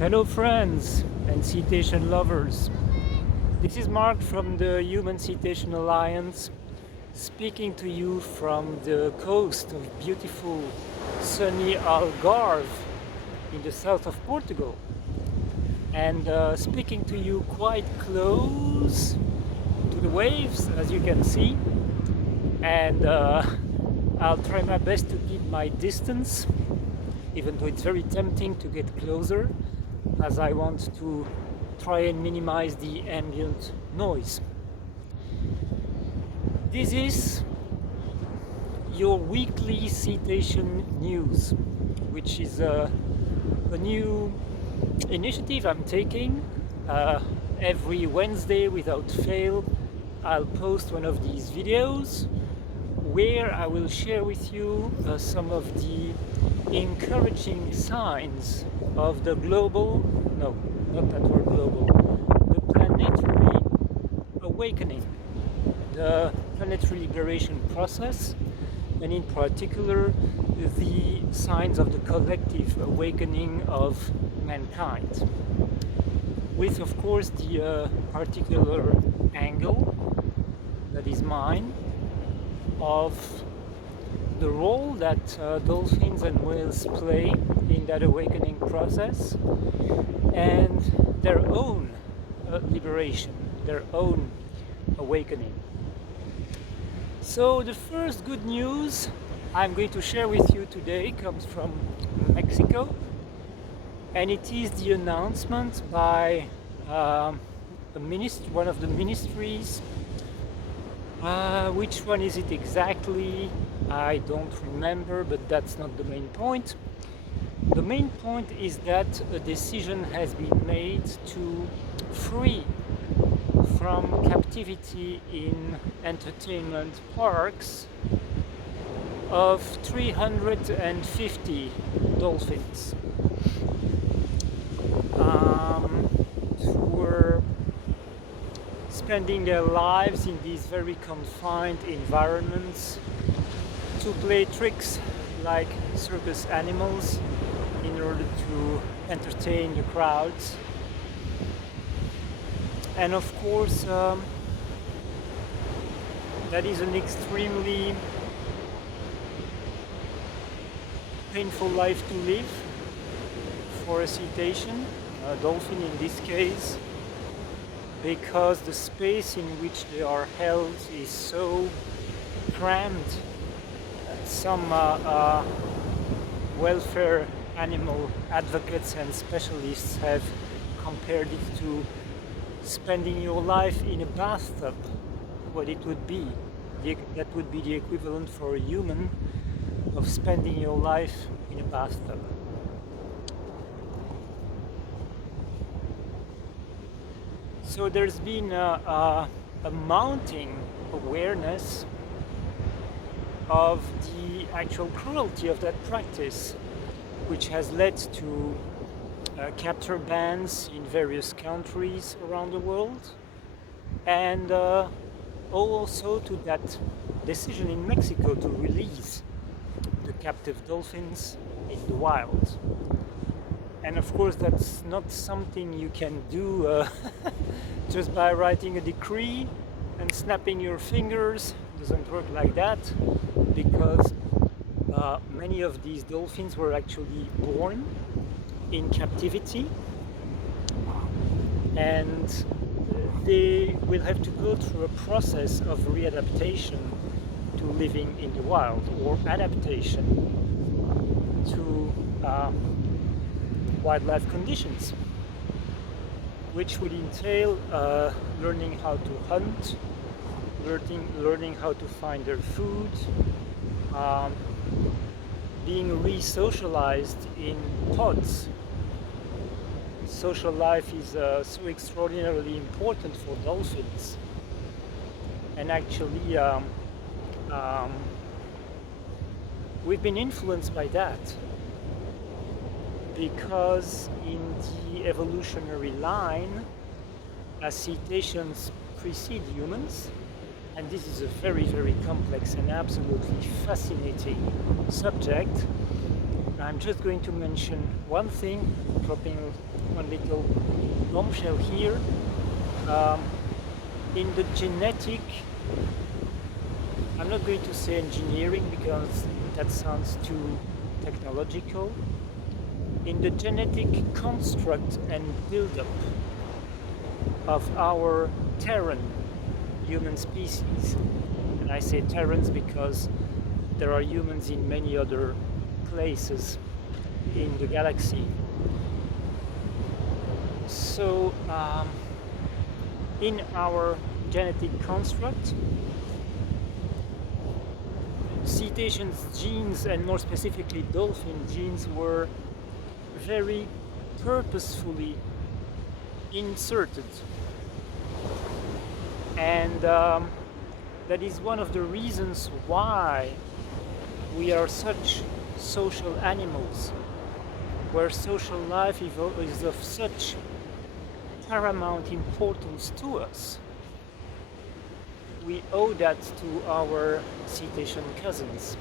Hello friends and cetacean lovers. This is Mark from the Human-Cetacean Alliance, speaking to you from the coast of beautiful sunny Algarve in the south of Portugal, and speaking to you quite close to the waves, as you can see, and I'll try my best to keep my distance, even though it's very tempting to get closer, as I want to try and minimize the ambient noise. This is your weekly cetacean news, which is a new initiative I'm taking. Every Wednesday without fail, I'll post one of these videos where I will share with you some of the encouraging signs of the global, no, not that word global, the planetary awakening, the planetary liberation process, and in particular the signs of the collective awakening of mankind, with of course the particular angle that is mine of the role that dolphins and whales play in that awakening process, and their own liberation, their own awakening. So the first good news I'm going to share with you today comes from Mexico, and it is the announcement by one of the ministries. Which one is it exactly? I don't remember, but that's not the main point. The main point is that a decision has been made to free from captivity in entertainment parks of 350 dolphins who were spending their lives in these very confined environments to play tricks like circus animals in order to entertain the crowds. And of course, that is an extremely painful life to live for a cetacean, a dolphin in this case, because the space in which they are held is so crammed. Some welfare animal advocates and specialists have compared it to spending your life in a bathtub, what it would be. That would be the equivalent for a human of spending your life in a bathtub. So there's been a mounting awareness of the actual cruelty of that practice, which has led to capture bans in various countries around the world, and also to that decision in Mexico to release the captive dolphins in the wild. And of course that's not something you can do just by writing a decree and snapping your fingers. It doesn't work like that, because many of these dolphins were actually born in captivity, and they will have to go through a process of readaptation to living in the wild, or adaptation to wildlife conditions, which would entail learning how to hunt, learning how to find their food, being re-socialized in pods. Social life is so extraordinarily important for dolphins, and actually we've been influenced by that, because in the evolutionary line, as cetaceans precede humans, and this is a very, very complex and absolutely fascinating subject, I'm just going to mention one thing, dropping one little bombshell here. In the genetic, I'm not going to say engineering because that sounds too technological. In the genetic construct and build-up of our Terran human species, and I say Terrans because there are humans in many other places in the galaxy. So in our genetic construct, cetaceans genes, and more specifically dolphin genes, were very purposefully inserted, and that is one of the reasons why we are such social animals, where social life is of such paramount importance to us. We owe that to our cetacean cousins.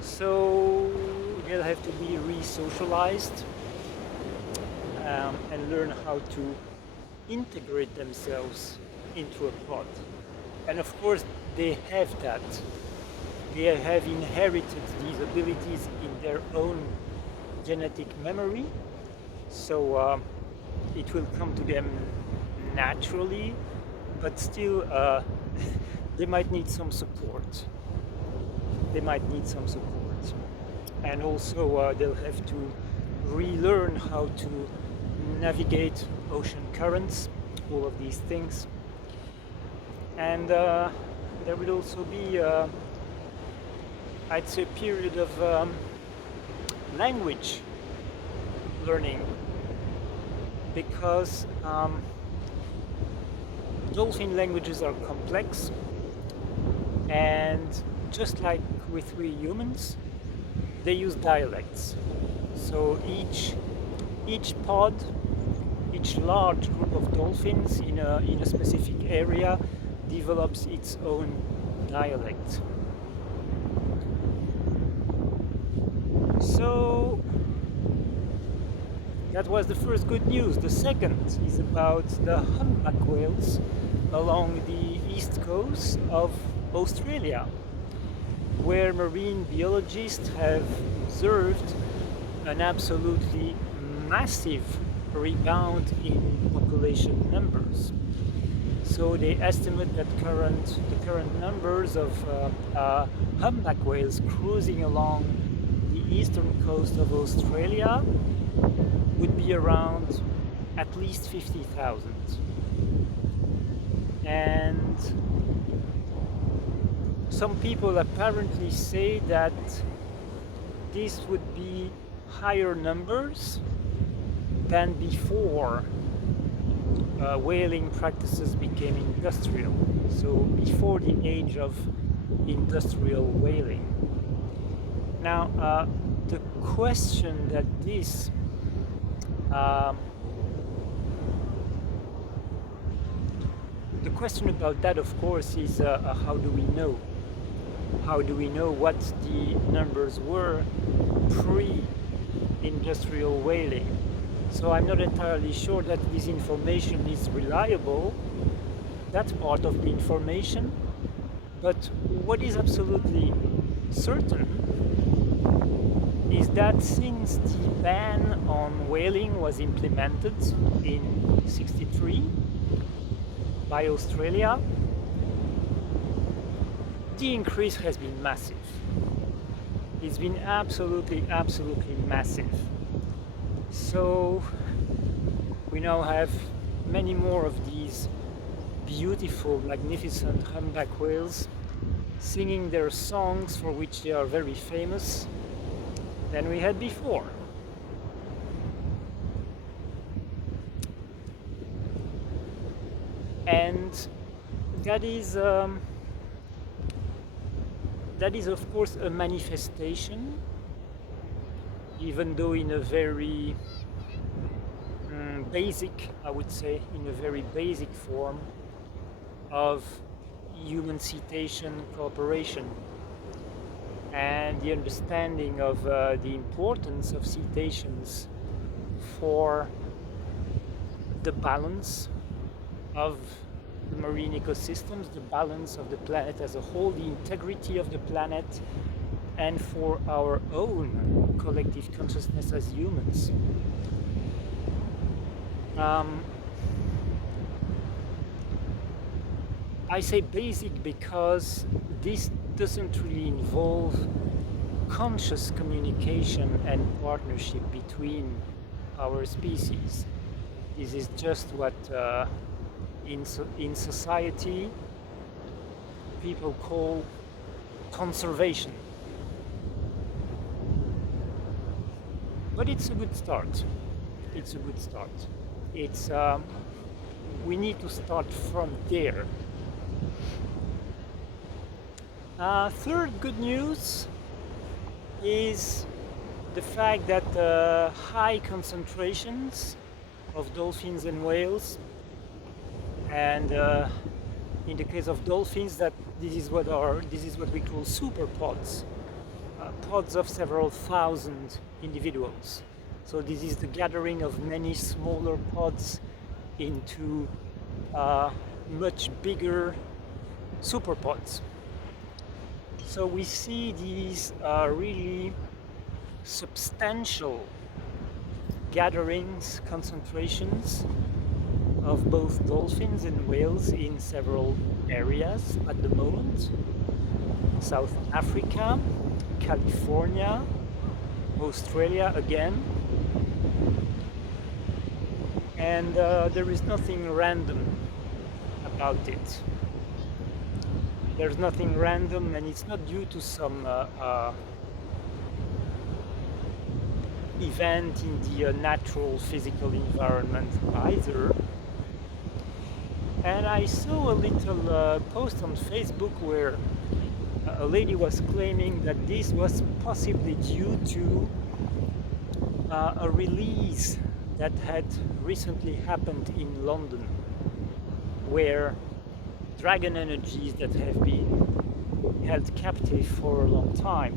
So they'll have to be re-socialized and learn how to integrate themselves into a pod. And of course, they have that. They have inherited these abilities in their own genetic memory, so it will come to them naturally, but still they might need some support. And also they'll have to relearn how to navigate ocean currents, all of these things. And there will also be I'd say a period of language learning, because dolphin languages are complex, and just like with we humans, they use dialects. So each pod, each large group of dolphins in a specific area develops its own dialect. So that was the first good news. The second is about the humpback whales along the east coast of Australia, where marine biologists have observed an absolutely massive rebound in population numbers. So they estimate that the current numbers of humpback whales cruising along the eastern coast of Australia would be around at least 50,000. And some people apparently say that this would be higher numbers than before whaling practices became industrial, so before the age of industrial whaling. Now, the question that this the question about that, of course, is how do we know? How do we know what the numbers were pre-industrial whaling? So I'm not entirely sure that this information is reliable, that part of the information, but what is absolutely certain is that since the ban on whaling was implemented in '63 by Australia, the increase has been massive. It's been absolutely massive. So we now have many more of these beautiful, magnificent humpback whales singing their songs, for which they are very famous, than we had before. And that is of course a manifestation, even though in a very basic, I would say, in a very basic form of human cetacean cooperation. and the understanding of the importance of cetaceans for the balance of the marine ecosystems, the balance of the planet as a whole, the integrity of the planet, and for our own collective consciousness as humans. I say basic because this doesn't really involve conscious communication and partnership between our species. This is just what in society people call conservation. But it's a good start. It's a good start. It's we need to start from there. Third good news is the fact that high concentrations of dolphins and whales, and in the case of dolphins, that this is what we call superpods, pods of several thousand individuals. So this is the gathering of many smaller pods into much bigger superpods. So we see these really substantial gatherings, concentrations of both dolphins and whales in several areas at the moment. South Africa, California, Australia again. And there is nothing random about it. There's nothing random, and it's not due to some event in the natural physical environment either. And I saw a little post on Facebook where a lady was claiming that this was possibly due to a release that had recently happened in London, where dragon energies that have been held captive for a long time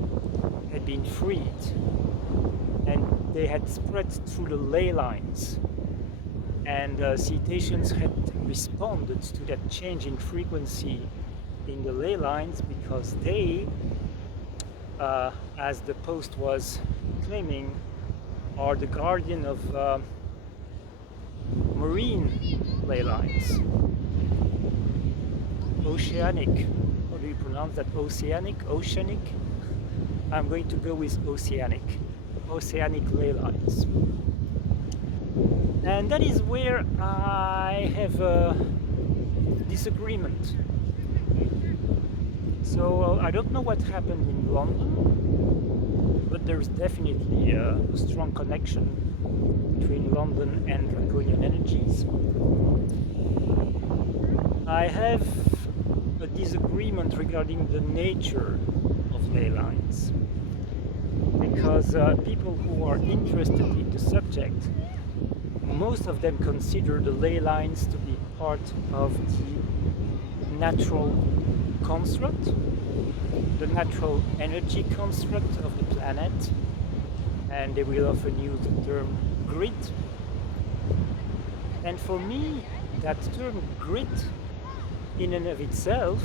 had been freed, and they had spread through the ley lines, and cetaceans had responded to that change in frequency in the ley lines because they, as the post was claiming, are the guardian of marine ley lines. Oceanic, how do you pronounce that? Oceanic? I'm going to go with oceanic ley lines. And that is where I have a disagreement. So I don't know what happened in London, but there's definitely a strong connection between London and draconian energies. I have a disagreement regarding the nature of ley lines, because people who are interested in the subject, most of them consider the ley lines to be part of the natural construct, the natural energy construct of the planet, and they will often use the term grid. And for me, that term grid in and of itself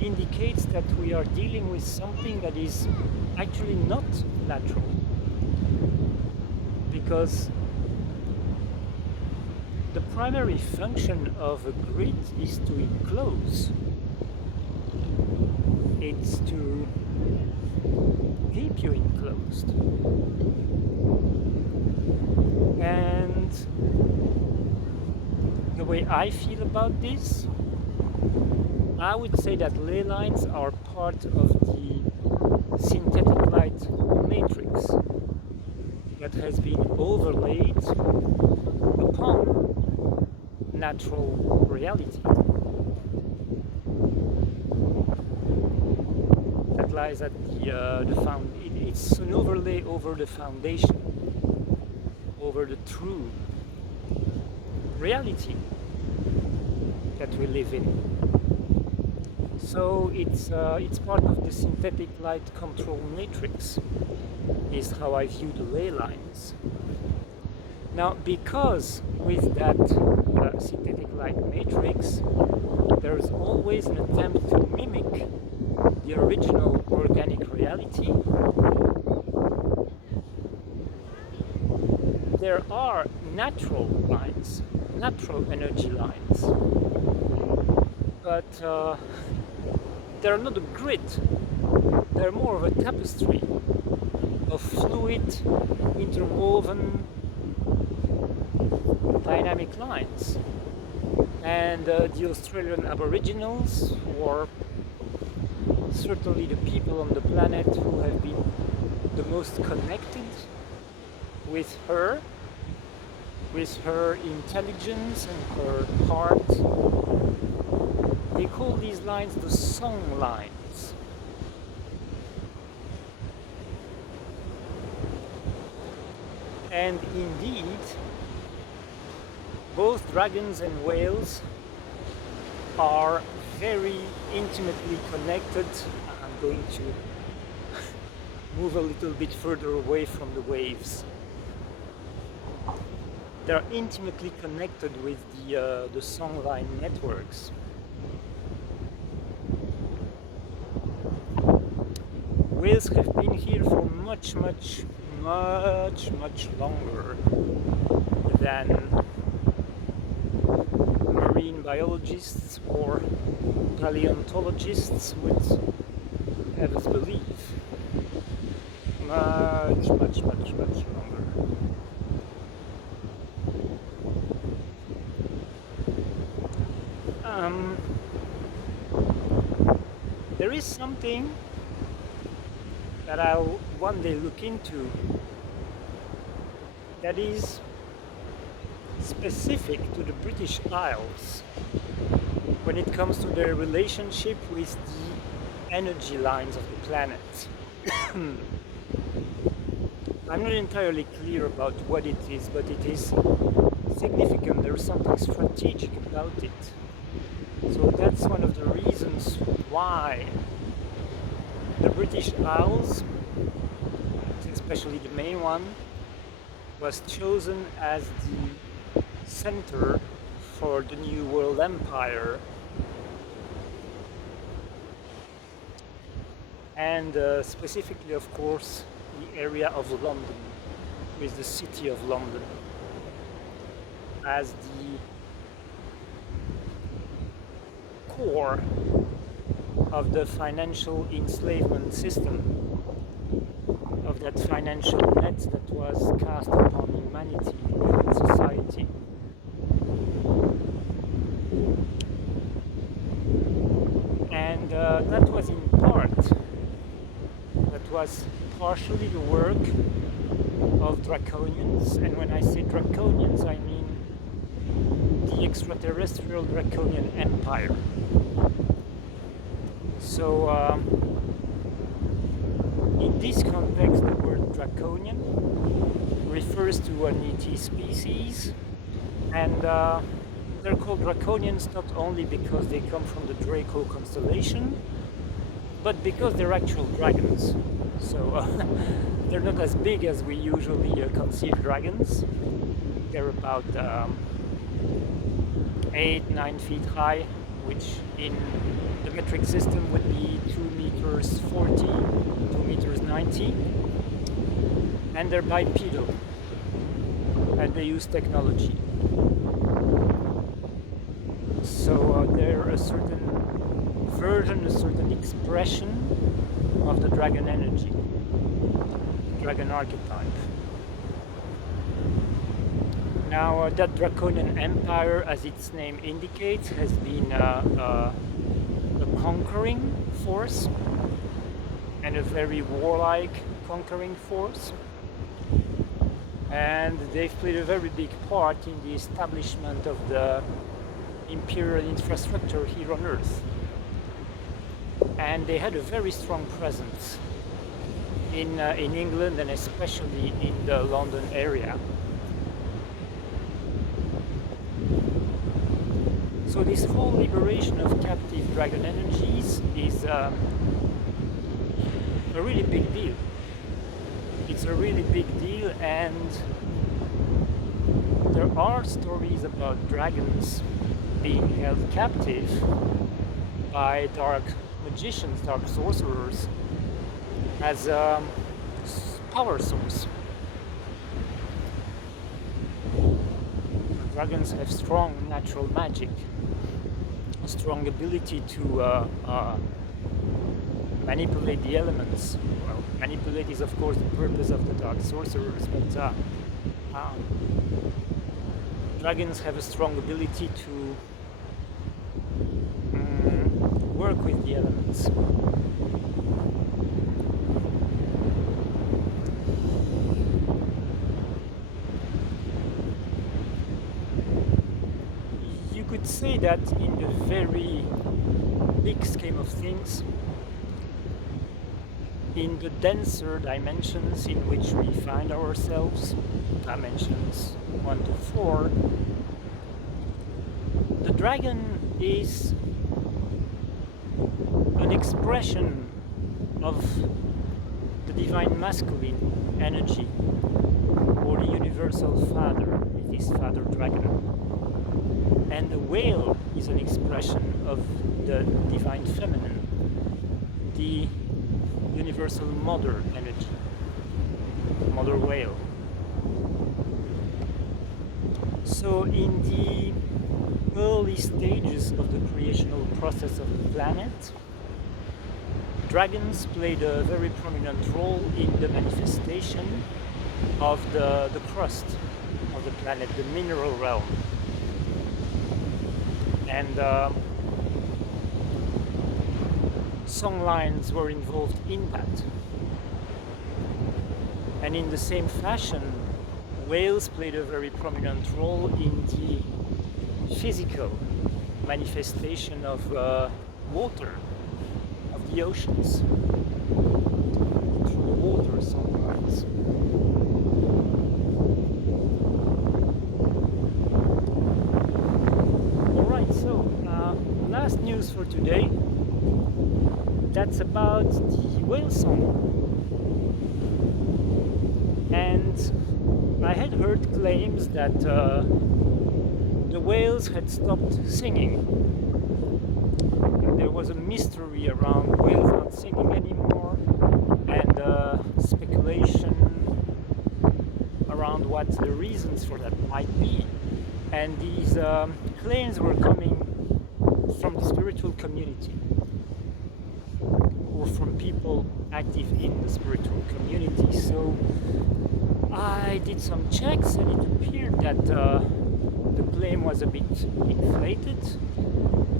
indicates that we are dealing with something that is actually not natural, because the primary function of a grid is to enclose. It's to keep you enclosed. And the way I feel about this, I would say that ley lines are part of the synthetic light matrix that has been overlaid upon natural reality. That lies at it's an overlay over the foundation, over the true reality that we live in. So it's part of the synthetic light control matrix, is how I view the ley lines. Now, because with that synthetic light matrix, there is always an attempt to mimic the original organic reality. There are natural lines, natural energy lines, but they're not a grid. They're more of a tapestry of fluid, interwoven, dynamic lines. And the Australian Aboriginals, or certainly the people on the planet who have been the most connected with her intelligence and her heart, they call these lines the song lines. And indeed, both dragons and whales are very intimately connected. I'm going to move a little bit further away from the waves. They're intimately connected with the songline networks. Whales have been here for much longer than marine biologists or paleontologists would have us believe. Much longer. There is something that I'll one day look into that is specific to the British Isles when it comes to their relationship with the energy lines of the planet. I'm not entirely clear about what it is, but it is significant. There is something strategic about it. So that's one of the reasons why the British Isles, especially the main one, was chosen as the center for the New World Empire, and specifically, of course, the area of London, with the city of London as the core of the financial enslavement system, of that financial net that was cast upon humanity and society. And that was in part, that was partially the work of draconians, and when I say draconians, I mean the extraterrestrial draconian empire. So in this context, the word draconian refers to an ET species, and they're called draconians not only because they come from the Draco constellation, but because they're actual dragons. So they're not as big as we usually conceive dragons. They're about 8-9 feet high, which in the metric system would be 2 meters 40, 2 meters 90, and they're bipedal, and they use technology. So they're a certain version, a certain expression of the dragon energy, dragon archetype. Now that draconian empire, as its name indicates, has been a conquering force, and a very warlike conquering force, and they've played a very big part in the establishment of the imperial infrastructure here on Earth, and they had a very strong presence in England, and especially in the London area. So this whole liberation of captive dragon energies is a really big deal. It's a really big deal, and there are stories about dragons being held captive by dark magicians, dark sorcerers, as a power source. Dragons have strong natural magic, a strong ability to manipulate the elements. Well, manipulate is of course the purpose of the dark sorcerers, but dragons have a strong ability to work with the elements. You could say that in the very big scheme of things, in the denser dimensions in which we find ourselves, dimensions 1 to 4, the dragon is an expression of the divine masculine energy, or the universal father, it is Father Dragon. And the whale is an expression of the divine feminine, the universal mother energy, mother whale. So in the early stages of the creational process of the planet, dragons played a very prominent role in the manifestation of the crust of the planet, the mineral realm. And songlines were involved in that. And in the same fashion, whales played a very prominent role in the physical manifestation of water, of the oceans, through the water songlines. Alright, so last news for today. That's about the whale song. And I had heard claims that the whales had stopped singing. And there was a mystery around whales not singing anymore, and speculation around what the reasons for that might be. And these claims were coming from the spiritual community, or from people active in the spiritual community. So I did some checks, and it appeared that the claim was a bit inflated,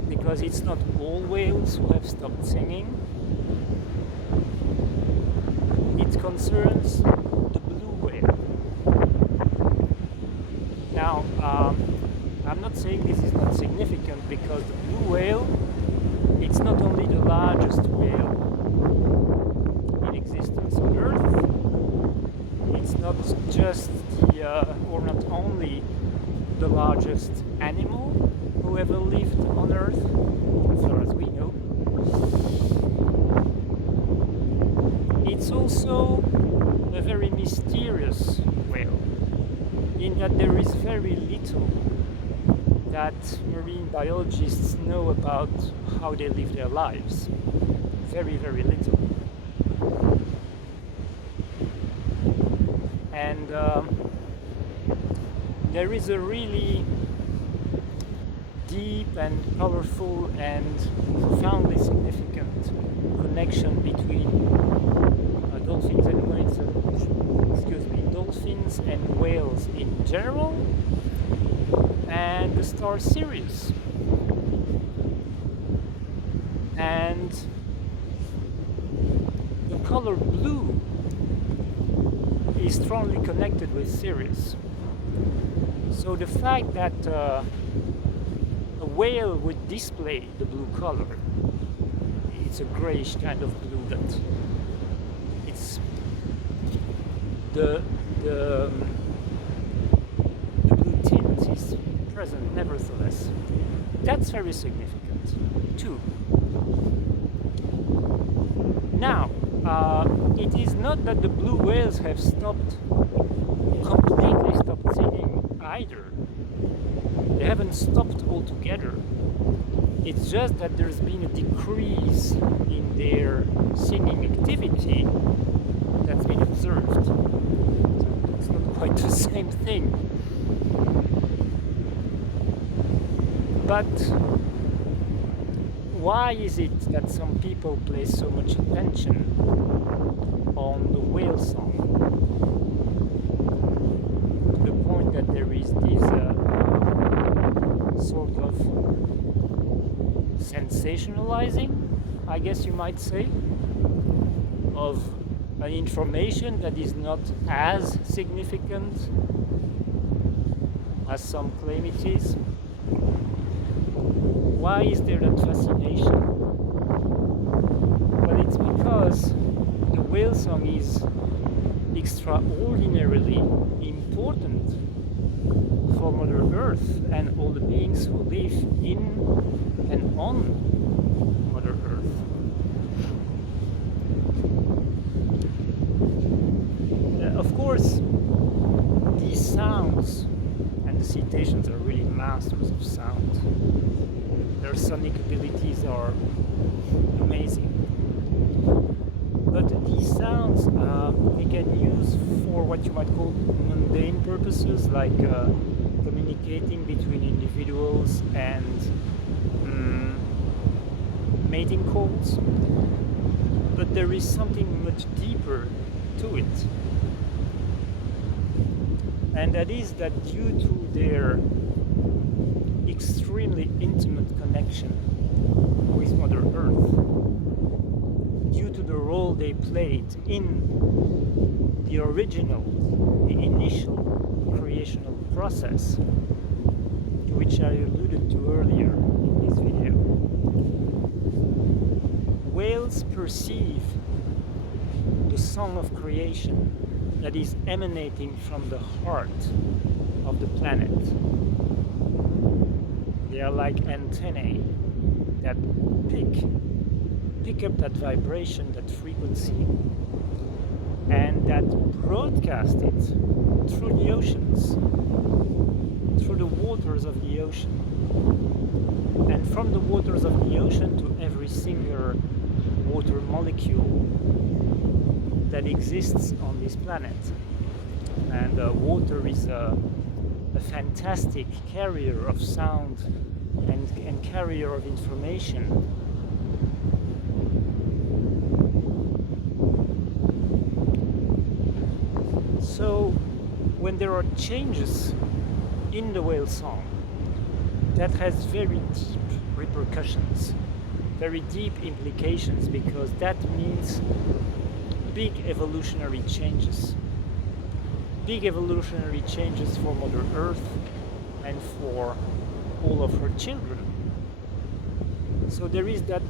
because it's not all whales who have stopped singing. It concerns the blue whale. Now, I'm not saying this is not significant, because the blue whale, it's not only the largest whale in existence on Earth, it's not just or not only the largest animal who ever lived on Earth, as far as we know. It's also a very mysterious whale, in that there is very little that marine biologists know about how they live their lives. Very, very little. And there is a really deep and powerful and profoundly significant connection between dolphins and whales, dolphins and whales in general, and the star Sirius. And the color blue is strongly connected with Sirius. So the fact that a whale would display the blue color, it's a grayish kind of blue, that it's the blue tint is present nevertheless. That's very significant too. Now, it is not that the blue whales have completely stopped singing either. They haven't stopped altogether. It's just that there's been a decrease in their singing activity that's been observed. So it's not quite the same thing. But why is it that some people place so much attention on the whale song? To the point that there is this sort of sensationalizing, I guess you might say, of an information that is not as significant as some claim it is. Why is there that fascination? Well, it's because the whale song is extraordinarily important for Mother Earth and all the beings who live in and on Mother Earth. Of course, these sounds, and the cetaceans are really masters of sound. Their sonic abilities are amazing. But these sounds they can use for what you might call mundane purposes, like communicating between individuals and mating calls. But there is something much deeper to it. And that is that due to their extremely intimate connection with Mother Earth, due to the role they played in the initial creational process, to which I alluded to earlier in this video, whales perceive the song of creation that is emanating from the heart of the planet. They are like antennae that pick up that vibration, that frequency, and that broadcast it through the oceans, through the waters of the ocean, and from the waters of the ocean to every single water molecule that exists on this planet. And water is a fantastic carrier of sound and carrier of information. So when there are changes in the whale song, that has very deep repercussions, very deep implications, because that means big evolutionary changes. Big evolutionary changes for Mother Earth and for all of her children. So there is that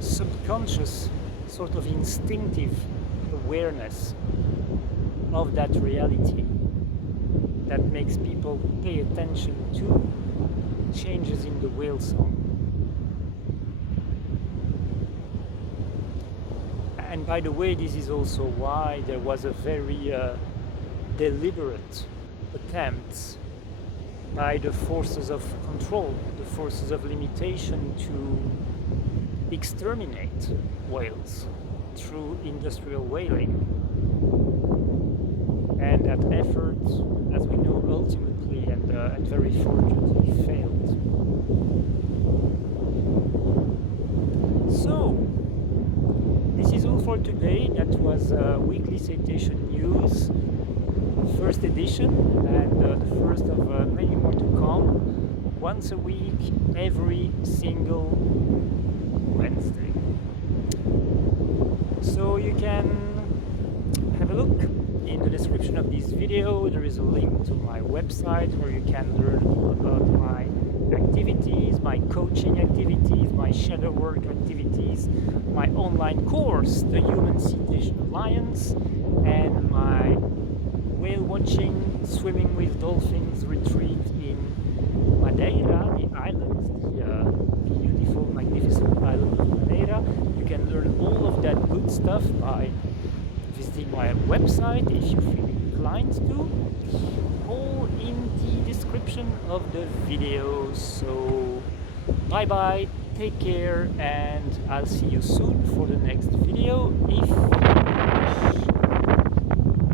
subconscious, sort of instinctive awareness of that reality that makes people pay attention to changes in the whale song. And by the way, this is also why there was a very deliberate attempt by the forces of control, the forces of limitation, to exterminate whales through industrial whaling. And that effort, as we know, ultimately and very fortunately failed. So, this is all for today. That was Weekly Cetacean News, first edition, and the first of many more to come, once a week, every single Wednesday. So you can have a look in the description of this video. There is a link to my website where you can learn all about my activities, my coaching activities, my shadow work activities, my online course, the Human-Cetacean Alliance, and my whale watching, swimming with dolphins retreat in Madeira, the island, the beautiful, magnificent island of Madeira. You can learn all of that good stuff by visiting my website if you feel inclined to. All in the description of the video. So bye bye, take care, and I'll see you soon for the next video. If